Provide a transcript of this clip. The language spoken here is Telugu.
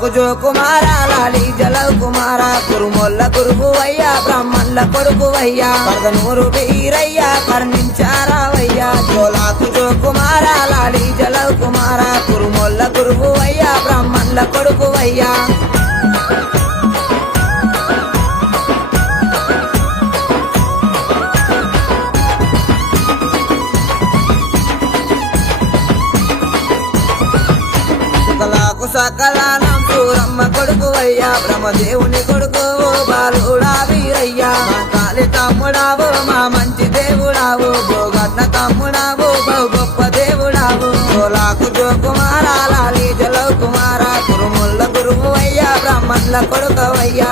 జోలాకు జో కుమార లాలి జలవు కుమార కురుమొల్ల గురువువయ్యా బ్రాహ్మణుల కొడుకువయ్యా పదనూరు వీరయ్యా కర్ణించారావయ్యా జోలాకు జో కుమార లాలి జలవు కుమార కురుమొల్ల గురువువయ్యా బ్రాహ్మణుల కొడుకువయ్యా కొడుకు సకలానం పూరమ్మ కొడుకు అయ్యా బ్రహ్మదేవుని కొడుకు ఓ బాలుడా వీరయ్యా. మా కాలి తమ్ముడావు మా మంచి దేవుడావు. భోగన్న తమ్ముడావు బహు గొప్ప దేవుడావు. సోలాకు జో కుమార లాలి జలవ్ కుమార కురుముల్ల గురువు అయ్యా బ్రాహ్మణుల కొడుకు అయ్యా